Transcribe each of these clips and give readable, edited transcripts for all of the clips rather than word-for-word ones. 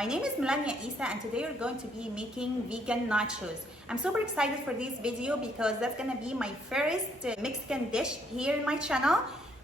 My name is Melania Isa and today we're going to be making vegan nachos. I'm super excited for this video because that's gonna be my first Mexican dish here in my channel.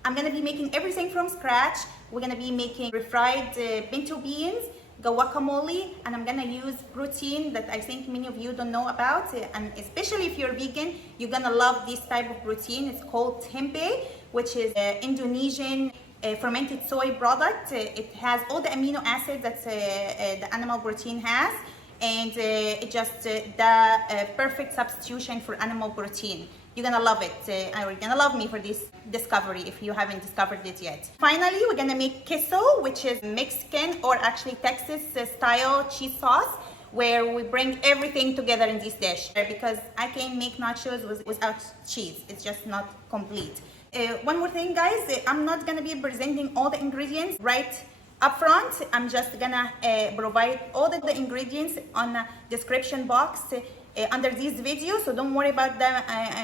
I'm gonna be making everything from scratch. We're gonna be making refried pinto beans, guacamole, and I'm gonna use protein that I think many of you don't know about, and especially if you're vegan, you're gonna love this type of protein. It's called Tempe, which is Indonesian fermented soy product. It has all the amino acids that the animal protein has, and it just the perfect substitution for animal protein. You're gonna love it, or you're gonna love me for this discovery if you haven't discovered it yet. Finally, we're gonna make queso, which is Mexican or actually Texas style cheese sauce, where we bring everything together in this dish, because I can't make nachos without cheese. It's just not complete. One more thing, guys, I'm not gonna be presenting all the ingredients right up front. I'm just gonna provide all the ingredients on the description box under this video, so don't worry about the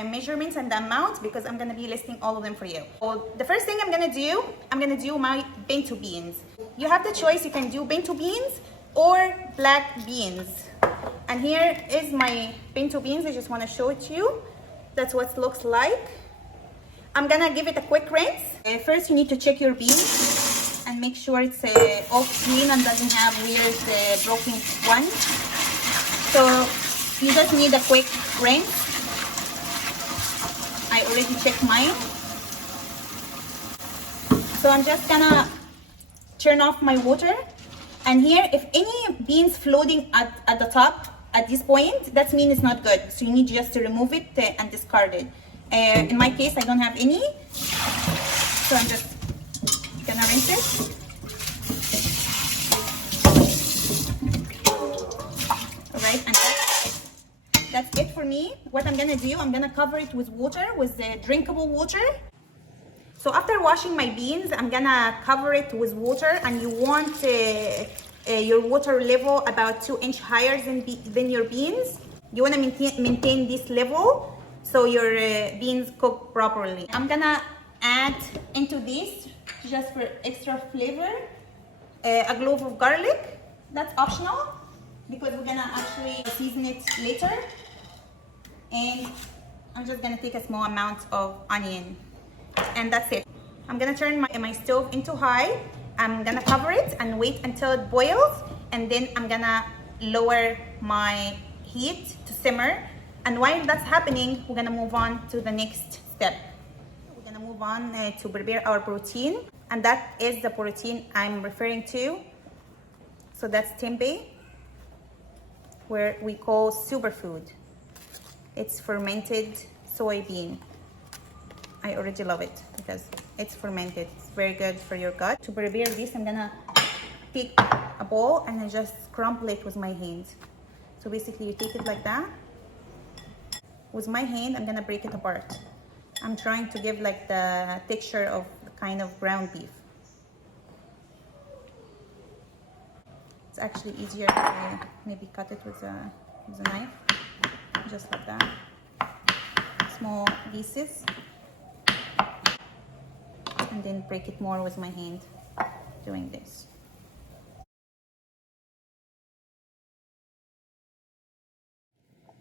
measurements and the amounts, because I'm gonna be listing all of them for you. So the first thing I'm gonna do my pinto beans. You have the choice, you can do pinto beans or black beans. And here is my pinto beans. I just want to show it to you. That's what it looks like. I'm gonna give it a quick rinse. First, you need to check your beans and make sure it's all clean and doesn't have weird broken ones. So you just need a quick rinse. I already checked mine. So I'm just gonna turn off my water. And here, if any beans floating at the top at this point, that means it's not good. So you need just to remove it and discard it. In my case, I don't have any, so I'm just gonna rinse it. All right, and that's it for me. What I'm gonna do, I'm gonna cover it with water, with drinkable water. So after washing my beans, I'm gonna cover it with water, and you want your water level about 2 inches higher than your beans. You wanna maintain this level so your beans cook properly. I'm gonna add into this, just for extra flavor, a clove of garlic. That's optional because we're gonna actually season it later. And I'm just gonna take a small amount of onion, and that's it. I'm gonna turn my stove into high. I'm gonna cover it and wait until it boils, and then I'm gonna lower my heat to simmer. And while that's happening, we're gonna move on to the next step. We're gonna move on to prepare our protein, and that is the protein I'm referring to. So that's Tempe, where we call superfood. It's fermented soybean. I already love it because it's fermented. It's very good for your gut. To prepare this, I'm gonna take a bowl and I just crumple it with my hands. So basically you take it like that. With my hand, I'm gonna break it apart. I'm trying to give like the texture of the kind of ground beef. It's actually easier to maybe cut it with a knife, just like that. Small pieces. And then break it more with my hand, doing this.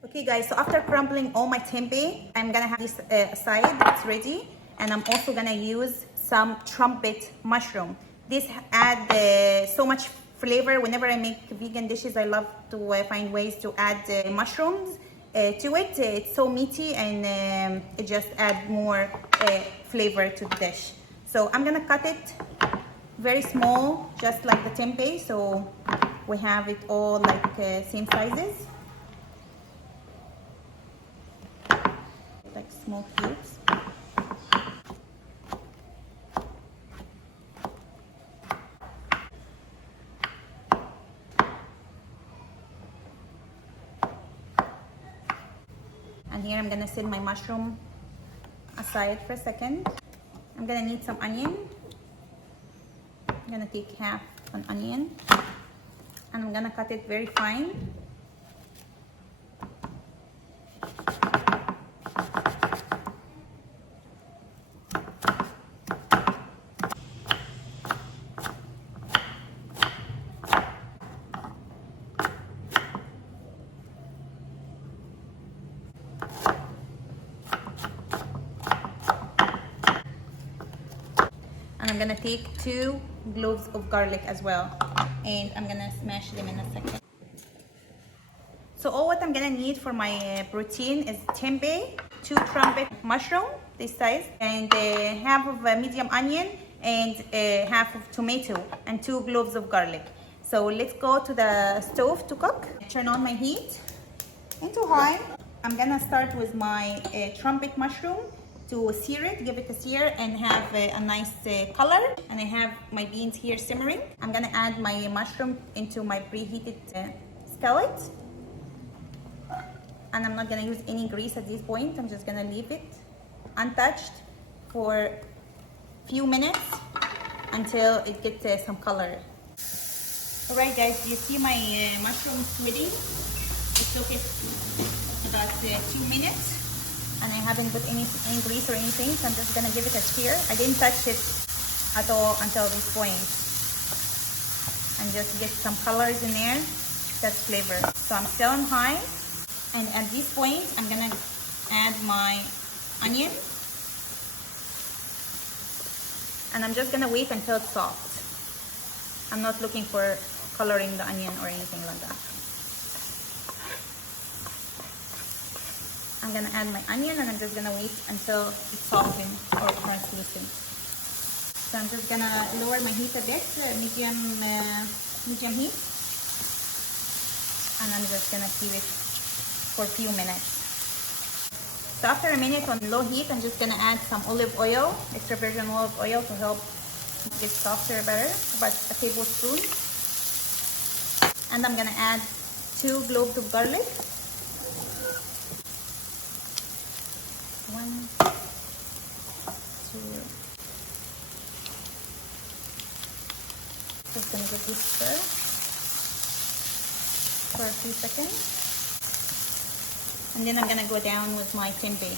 Okay guys, so after crumbling all my tempeh, I'm gonna have this aside, it's ready. And I'm also gonna use some trumpet mushroom. This adds so much flavor. Whenever I make vegan dishes, I love to find ways to add mushrooms to it. It's so meaty, and it just adds more flavor to the dish. So I'm gonna cut it very small, just like the tempeh, so we have it all like same sizes. Like small cubes. And here I'm gonna set my mushroom aside for a second. I'm gonna need some onion. I'm gonna take half an onion and I'm gonna cut it very fine. gonna take 2 cloves of garlic as well, and I'm gonna smash them in a second. So all what I'm gonna need for my protein is tempeh, 2 trumpet mushroom this size, and half of a medium onion, and half of tomato, and 2 cloves of garlic. So let's go to the stove to cook. Turn on my heat into high. I'm gonna start with my trumpet mushroom to sear it, give it a sear, and have a nice color. And I have my beans here simmering. I'm gonna add my mushroom into my preheated skillet. And I'm not gonna use any grease at this point. I'm just gonna leave it untouched for a few minutes until it gets some color. Alright guys, you see my mushrooms sweating? It took it about 2 minutes, and I haven't put any grease or anything, so I'm just gonna give it a stir. I didn't touch it at all until this point, and just get some colors in there. That's flavor. So I'm still on high, and at this point I'm gonna add my onion, and I'm just gonna wait until it's soft. I'm not looking for coloring the onion or anything like that. I'm gonna add my onion, and I'm just gonna wait until it's softened or translucent. So I'm just gonna lower my heat a bit, medium heat, and I'm just gonna keep it for a few minutes. So after a minute on low heat, I'm just gonna add some olive oil, extra virgin olive oil, to help get softer better, about a tablespoon. And I'm gonna add 2 cloves of garlic. 1, 2. Just gonna give this stir for a few seconds. And then I'm gonna go down with my tempeh.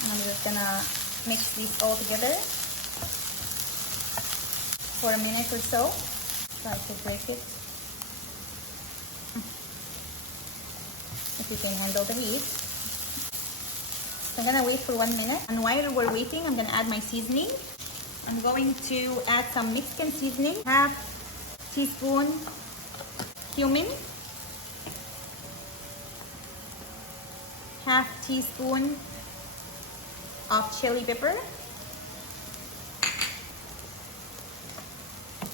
And I'm just gonna mix these all together for a minute or so. Try to break it. If you can handle the heat. So I'm gonna wait for 1 minute. And while we're waiting, I'm gonna add my seasoning. I'm going to add some Mexican seasoning. Half teaspoon cumin. Half teaspoon of chili pepper.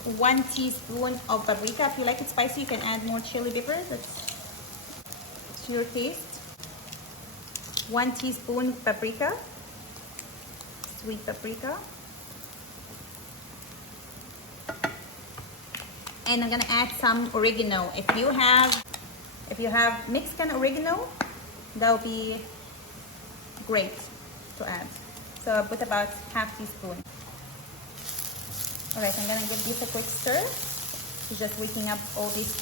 1 teaspoon of paprika. If you like it spicy, you can add more chili pepper. That's to your taste. 1 teaspoon paprika, sweet paprika. And I'm gonna add some oregano. If you have Mexican oregano, that would be great to add. So I put about half teaspoon. Alright, I'm gonna give this a quick stir. It's just waking up all these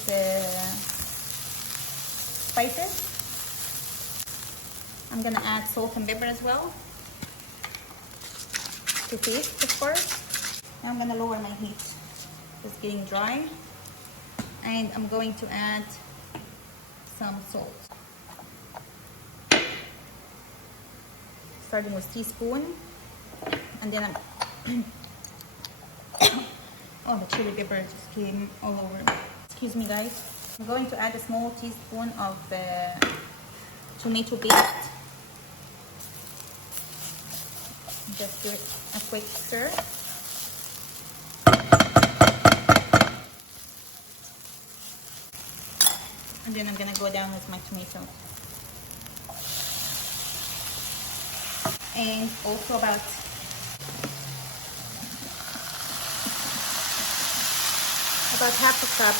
spices. I'm gonna add salt and pepper as well, to taste, of course. Now I'm gonna lower my heat. It's getting dry. And I'm going to add some salt. Starting with teaspoon. And then I'm oh, the chili pepper just came all over. Excuse me guys. I'm going to add a small teaspoon of tomato paste. Just do a quick stir. And then I'm gonna go down with my tomato. And also about half a cup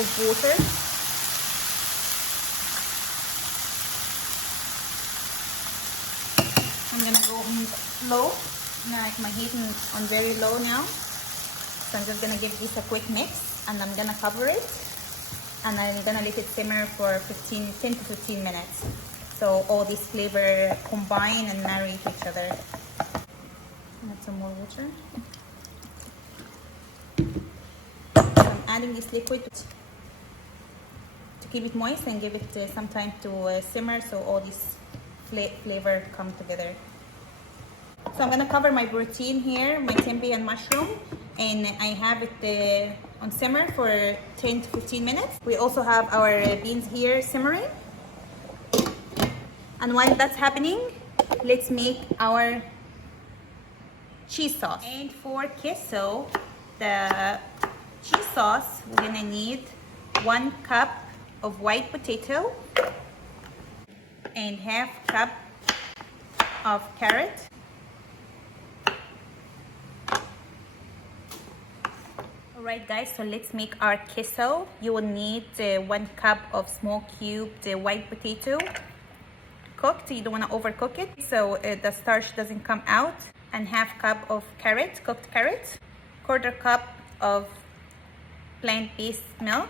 of water. I'm gonna go on low. Now my heat is on very low now. So I'm just gonna give this a quick mix, and I'm gonna cover it. And I'm gonna let it simmer for 10 to 15 minutes. So all this flavor combine and marry to each other. Add some more water. I'm adding this liquid to keep it moist and give it some time to simmer, so all this flavor come together. So I'm gonna cover my protein here, my tempeh and mushroom, and I have it on simmer for 10 to 15 minutes. We also have our beans here simmering. And while that's happening, let's make our cheese sauce. And for queso, the cheese sauce, we're gonna need 1 cup of white potato and half cup of carrot. Alright guys, so let's make our queso. You will need 1 cup of small cubed white potato, cooked. You don't want to overcook it so the starch doesn't come out, and half cup of carrot, cooked carrot, 1/4 cup of plant-based milk.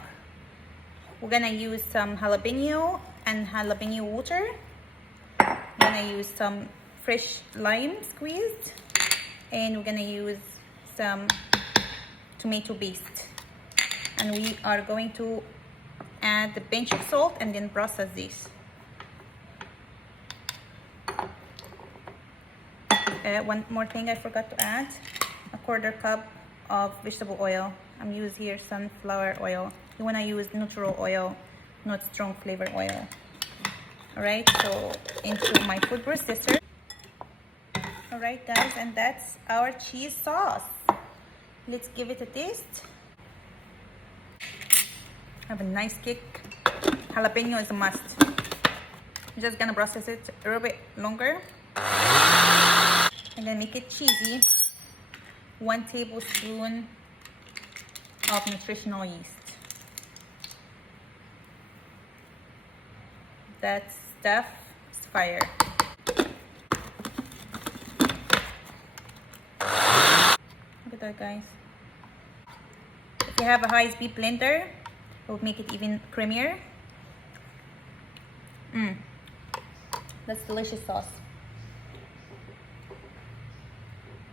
We're gonna use some jalapeno and jalapeno water. We're gonna use some fresh lime squeezed, and we're gonna use some tomato paste, and we are going to add a pinch of salt and then process this. One more thing I forgot to add, 1/4 cup of vegetable oil. I'm using here sunflower oil. You want to use neutral oil, not strong flavor oil. Alright, so into my food processor. Alright guys, and that's our cheese sauce. Let's give it a taste. Have a nice kick. Jalapeno is a must. I'm just gonna process it a little bit longer. And then make it cheesy. 1 tablespoon of nutritional yeast. That stuff is fire. Look at that, guys. If you have a high-speed blender, it will make it even creamier. That's delicious sauce.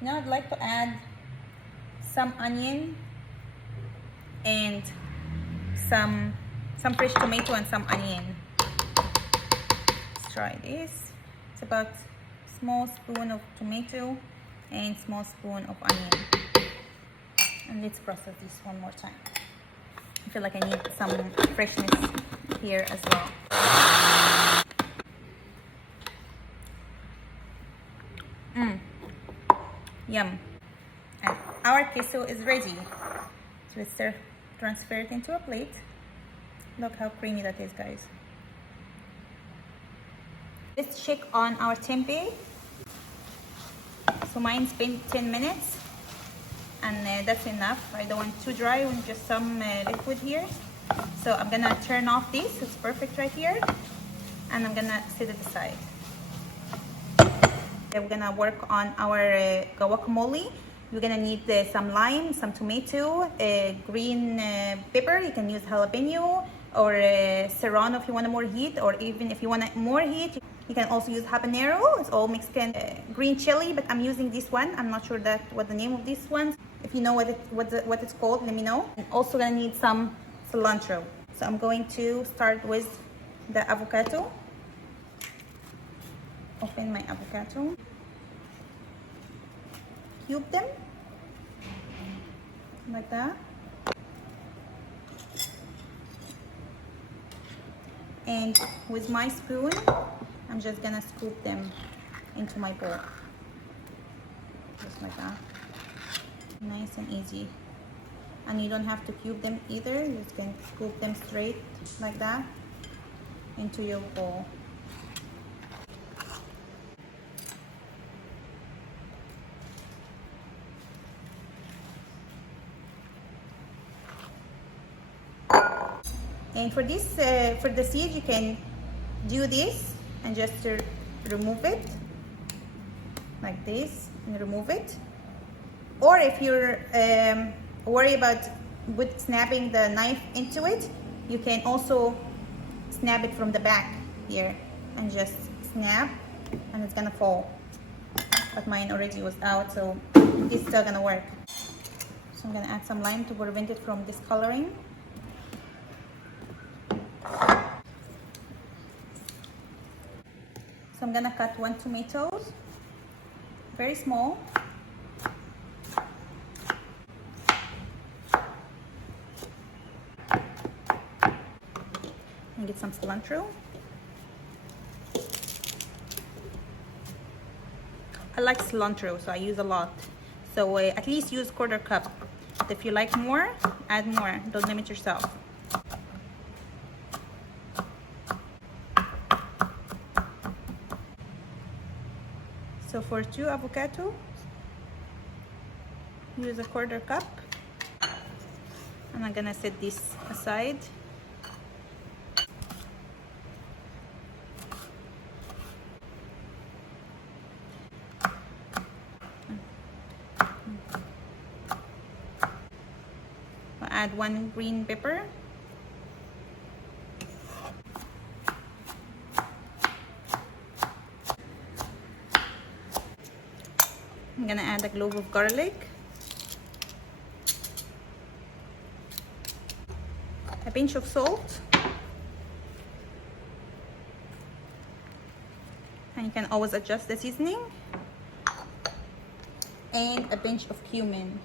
Now I'd like to add some onion and some fresh tomato and some onion. Let's try this. It's about a small spoon of tomato and small spoon of onion. And let's process this one more time. I feel like I need some freshness here as well. Yum. And our queso is ready. So let's transfer it into a plate. Look how creamy that is, guys. Let's check on our tempeh. So mine's been 10 minutes. And that's enough. I don't want too dry, I want just some liquid here. So I'm gonna turn off this. It's perfect right here. And I'm gonna set it aside. We're gonna work on our guacamole. We're gonna need some lime, some tomato, green pepper. You can use jalapeno or serrano if you want more heat, or even if you want more heat, you can also use habanero. It's all Mexican. Green chili, but I'm using this one. I'm not sure what the name of this one. If you know what it's called, let me know. I'm also gonna need some cilantro. So I'm going to start with the avocado. Open my avocado. Cube them like that. And with my spoon, I'm just gonna scoop them into my bowl. Just like that. Nice and easy. And you don't have to cube them either. You just can scoop them straight like that into your bowl. And for this, for the seed, you can do this and just remove it like this and remove it. Or if you're worried about snapping the knife into it, you can also snap it from the back here and just snap, and it's gonna fall. But mine already was out, so it's still gonna work. So I'm gonna add some lime to prevent it from discoloring. So I'm I'm gonna cut 1 tomato, very small. And get some cilantro. I like cilantro, so I use a lot. So at least use 1/4 cup. But if you like more, add more. Don't limit yourself. So for 2 avocados, use a 1/4 cup. And I'm gonna set this aside. I'll add 1 green pepper. I'm gonna add a clove of garlic, a pinch of salt, and you can always adjust the seasoning, and a pinch of cumin.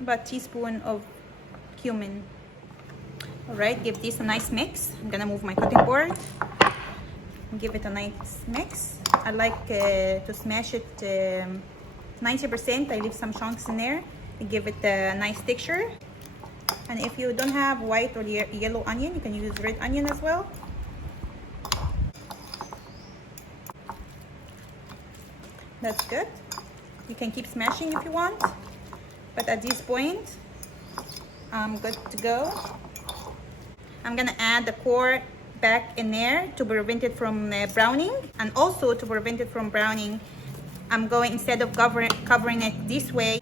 About a teaspoon of cumin. All right, give this a nice mix. I'm gonna move my cutting board and give it a nice mix. I like to smash it 90%. I leave some chunks in there to give it a nice texture. And if you don't have white or yellow onion, you can use red onion as well. That's good. You can keep smashing if you want, but at this point, I'm good to go. I'm gonna add the core back in there to prevent it from browning, and also to prevent it from browning, I'm going, instead of covering it this way,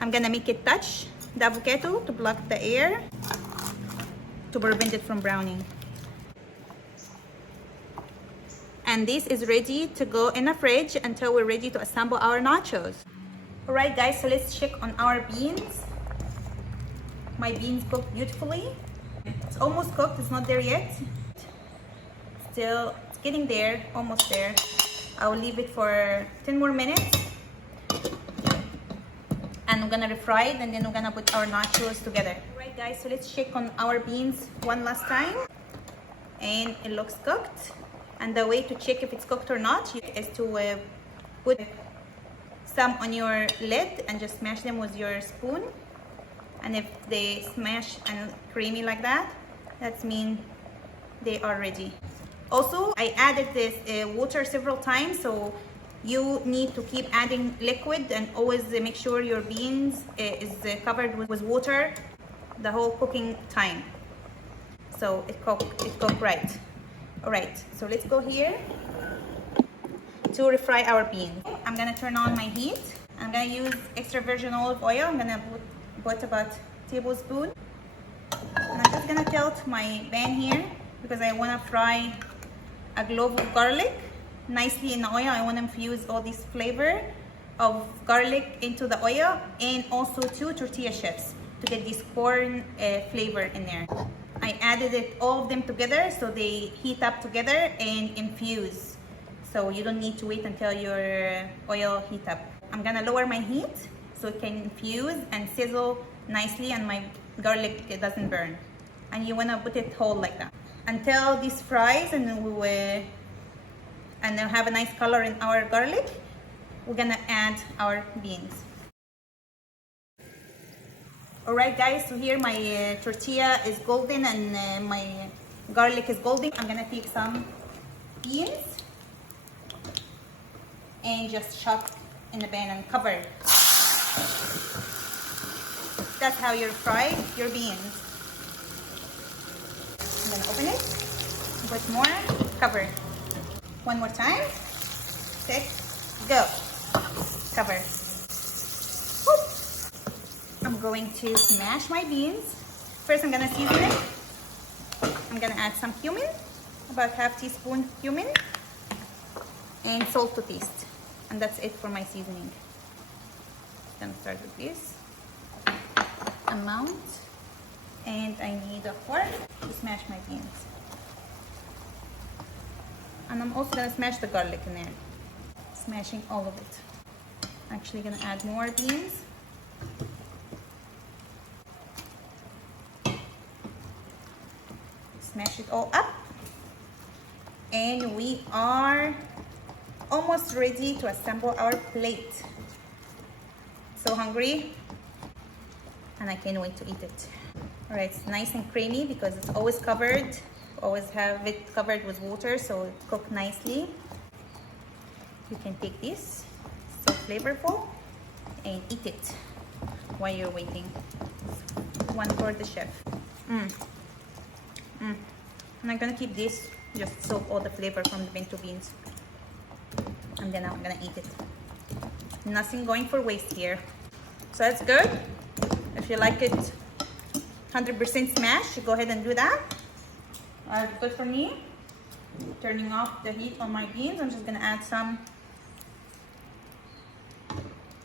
I'm gonna make it touch the avocado to block the air to prevent it from browning. And this is ready to go in the fridge until we're ready to assemble our nachos. All right, guys, so let's check on our beans. My beans cooked beautifully. It's almost cooked, it's not there yet. Still, it's getting there, almost there. I'll leave it for 10 more minutes. And we're gonna refry it, and then we're gonna put our nachos together. All right, guys, so let's check on our beans one last time. And it looks cooked. And the way to check if it's cooked or not is to put some on your lid and just smash them with your spoon. And if they smash and creamy like that, that means they are ready. Also, I added this water several times, so you need to keep adding liquid and always make sure your beans is covered with water the whole cooking time, so it cook right. All right, so let's go here to refry our beans. I'm gonna turn on my heat. I'm gonna use extra virgin olive oil. I'm gonna put about a tablespoon. And I'm just gonna tilt my pan here because I wanna fry a clove of garlic nicely in the oil. I wanna infuse all this flavor of garlic into the oil, and also 2 tortilla chips to get this corn flavor in there. I added all of them together so they heat up together and infuse. So you don't need to wait until your oil heat up. I'm gonna lower my heat so it can infuse and sizzle nicely and my garlic doesn't burn. And you wanna put it whole like that until this fries, and then they'll have a nice color in our garlic. We're gonna add our beans. All right, guys, so here my tortilla is golden and my garlic is golden. I'm gonna take some beans and just chop in the pan and cover. That's how you fry your beans. I'm gonna open it, put more, cover. One more time, 6, go, cover. I'm going to smash my beans. First, I'm gonna season it. I'm gonna add some cumin, about ½ teaspoon cumin, and salt to taste. And that's it for my seasoning. I'm gonna start with this amount. And I need a fork. to smash my beans. And I'm also gonna smash the garlic in there. Smashing all of it. Actually gonna add more beans. Smash it all up. And we are almost ready to assemble our plate. So hungry, and I can't wait to eat it. All right, it's nice and creamy because it's always covered. Always have it covered with water, so it cooks nicely. You can take this, so flavorful, and eat it while you're waiting. One for the chef. And I'm gonna keep this, just soak all the flavor from the pinto beans. And then I'm gonna eat it. Nothing going for waste here. So that's good. If you like it 100% smash, you go ahead and do that. That's good for me. Turning off the heat on my beans. I'm just gonna add some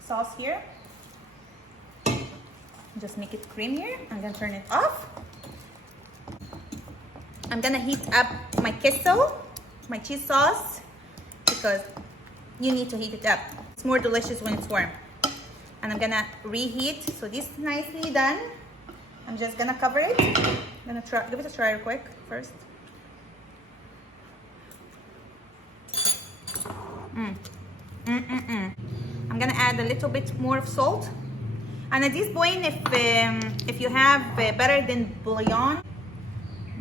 sauce here. Just make it creamier. I'm gonna turn it off. I'm gonna heat up my queso, my cheese sauce, because you need to heat it up. It's more delicious when it's warm. And I'm gonna reheat. So this is nicely done. I'm just gonna cover it. I'm gonna give it a try real quick first. I'm gonna add a little bit more of salt. And at this point, if you have better than bouillon,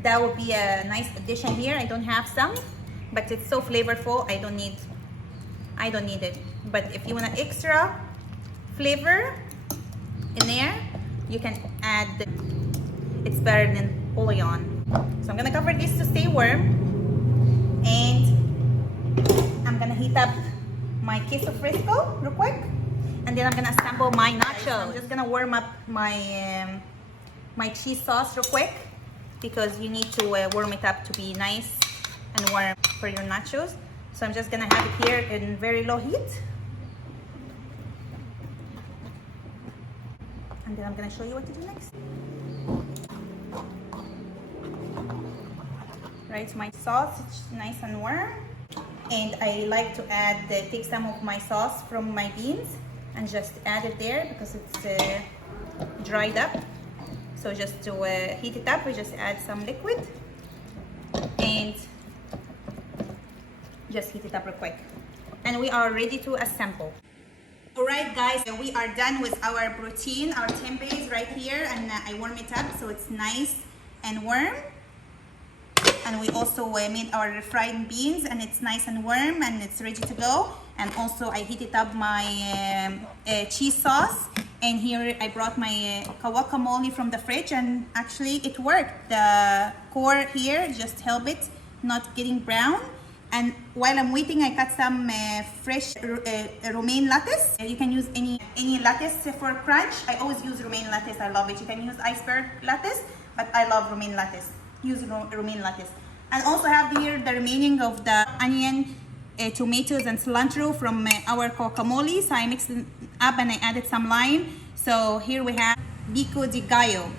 that would be a nice addition here. I don't have some, but it's so flavorful. I don't need it. But if you want an extra flavor in there, you can add. It's better than bouillon. So I'm gonna cover this to stay warm, and I'm gonna heat up my queso fresco real quick, and then I'm gonna assemble my nachos. I'm just gonna warm up my my cheese sauce real quick, because you need to warm it up to be nice and warm for your nachos. So I'm just gonna have it here in very low heat. And then I'm gonna show you what to do next. Right, so my sauce is nice and warm. And I like to add, take some of my sauce from my beans and just add it there because it's dried up. So just to heat it up, we just add some liquid and just heat it up real quick. And we are ready to assemble. Alright guys, we are done with our protein. Our tempeh is right here, and I warm it up so it's nice and warm. And we also made our refried beans, and it's nice and warm and it's ready to go. And also I heated up my cheese sauce, and here I brought my guacamole from the fridge, and actually it worked. The core here just help it not getting brown. And while I'm waiting, I cut some fresh romaine lettuce. You can use any lettuce for crunch. I always use romaine lettuce. I love it. You can use iceberg lettuce, but I love romaine lettuce. Use romaine lettuce. And also have here the remaining of the onion, tomatoes, and cilantro from our guacamole. So I mixed it up and I added some lime. So here we have pico de gallo.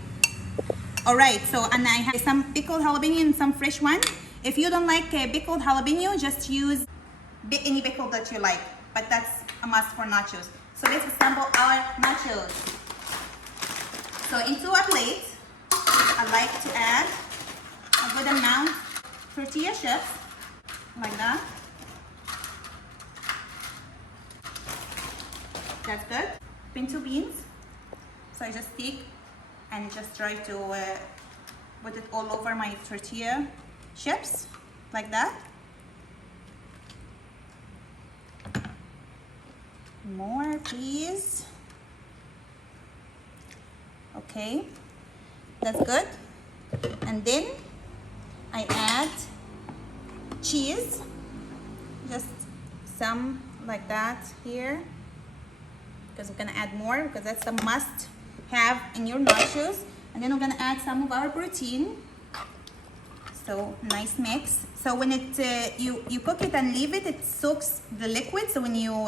All right. So and I have some pickled jalapeno and some fresh one. If you don't like pickled jalapeno, just use any pickle that you like. But that's a must for nachos. So let's assemble our nachos. So into a plate, I like to add a good amount of tortilla chips, like that. That's good. Pinto beans. So I just take and just try to put it all over my tortilla chips, like that. More, please. Okay, that's good. And then I add cheese, just some like that here, because we're gonna add more because that's a must have in your nachos. And then we're gonna add some of our protein. So nice mix. So when it you cook it and leave it, it soaks the liquid. So when you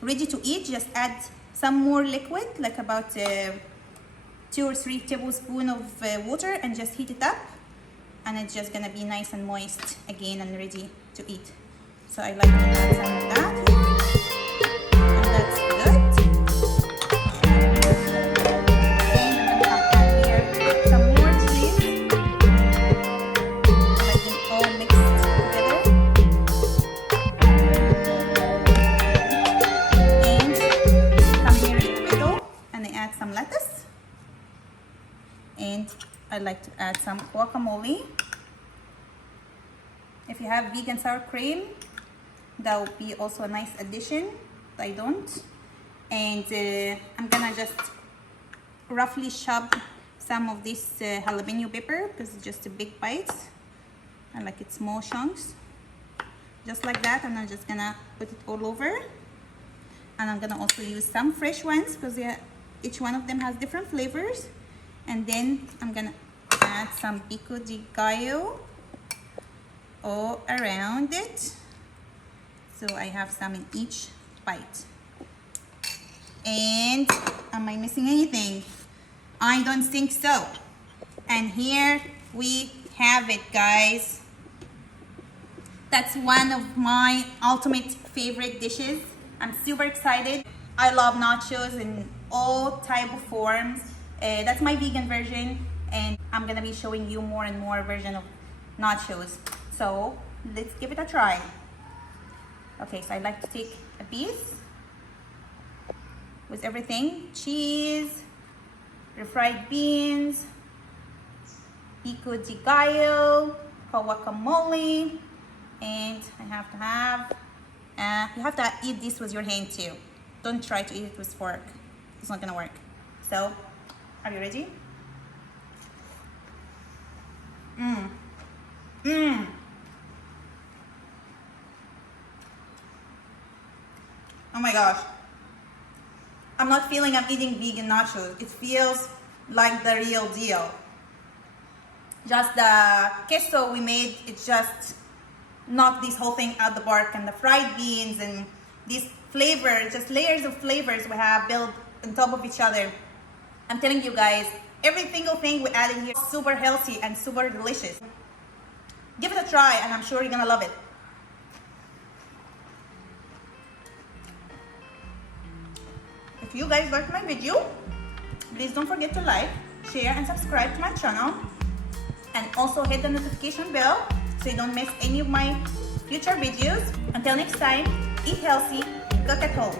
ready to eat, just add some more liquid, like about 2 or 3 tablespoons of water, and just heat it up. and it's just gonna be nice and moist again and ready to eat. So I like to add some of that here, and that's good. And I'm gonna add here some more cheese, let them all mix together. And come here in the middle, and I add some lettuce, and I like to add some guacamole. If you have vegan sour cream, that would be also a nice addition. I don't. And I'm gonna just roughly chop some of this jalapeno pepper because it's just a big bites. I like it small chunks. Just like that, and I'm just gonna put it all over. And I'm gonna also use some fresh ones because each one of them has different flavors. And then I'm gonna add some pico de gallo all around it. So I have some in each bite. And am I missing anything? I don't think so. And here we have it, guys. That's one of my ultimate favorite dishes. I'm super excited. I love nachos in all type of forms. That's my vegan version, and I'm gonna be showing you more and more version of nachos. So let's give it a try. Okay, so I like to take a piece with everything: cheese, refried beans, pico de gallo, guacamole, and I have to have. You have to eat this with your hand too. Don't try to eat it with fork. It's not gonna work. So, are you ready? Oh my gosh. I'm not feeling I'm eating vegan nachos. It feels like the real deal. Just the queso we made, it just knocked this whole thing out the park, and the fried beans and this flavor, just layers of flavors we have built on top of each other. I'm telling you guys, every single thing we added here is super healthy and super delicious. Give it a try, and I'm sure you're gonna love it. If you guys liked my video, please don't forget to like, share, and subscribe to my channel. And also hit the notification bell so you don't miss any of my future videos. Until next time, eat healthy, cook at home.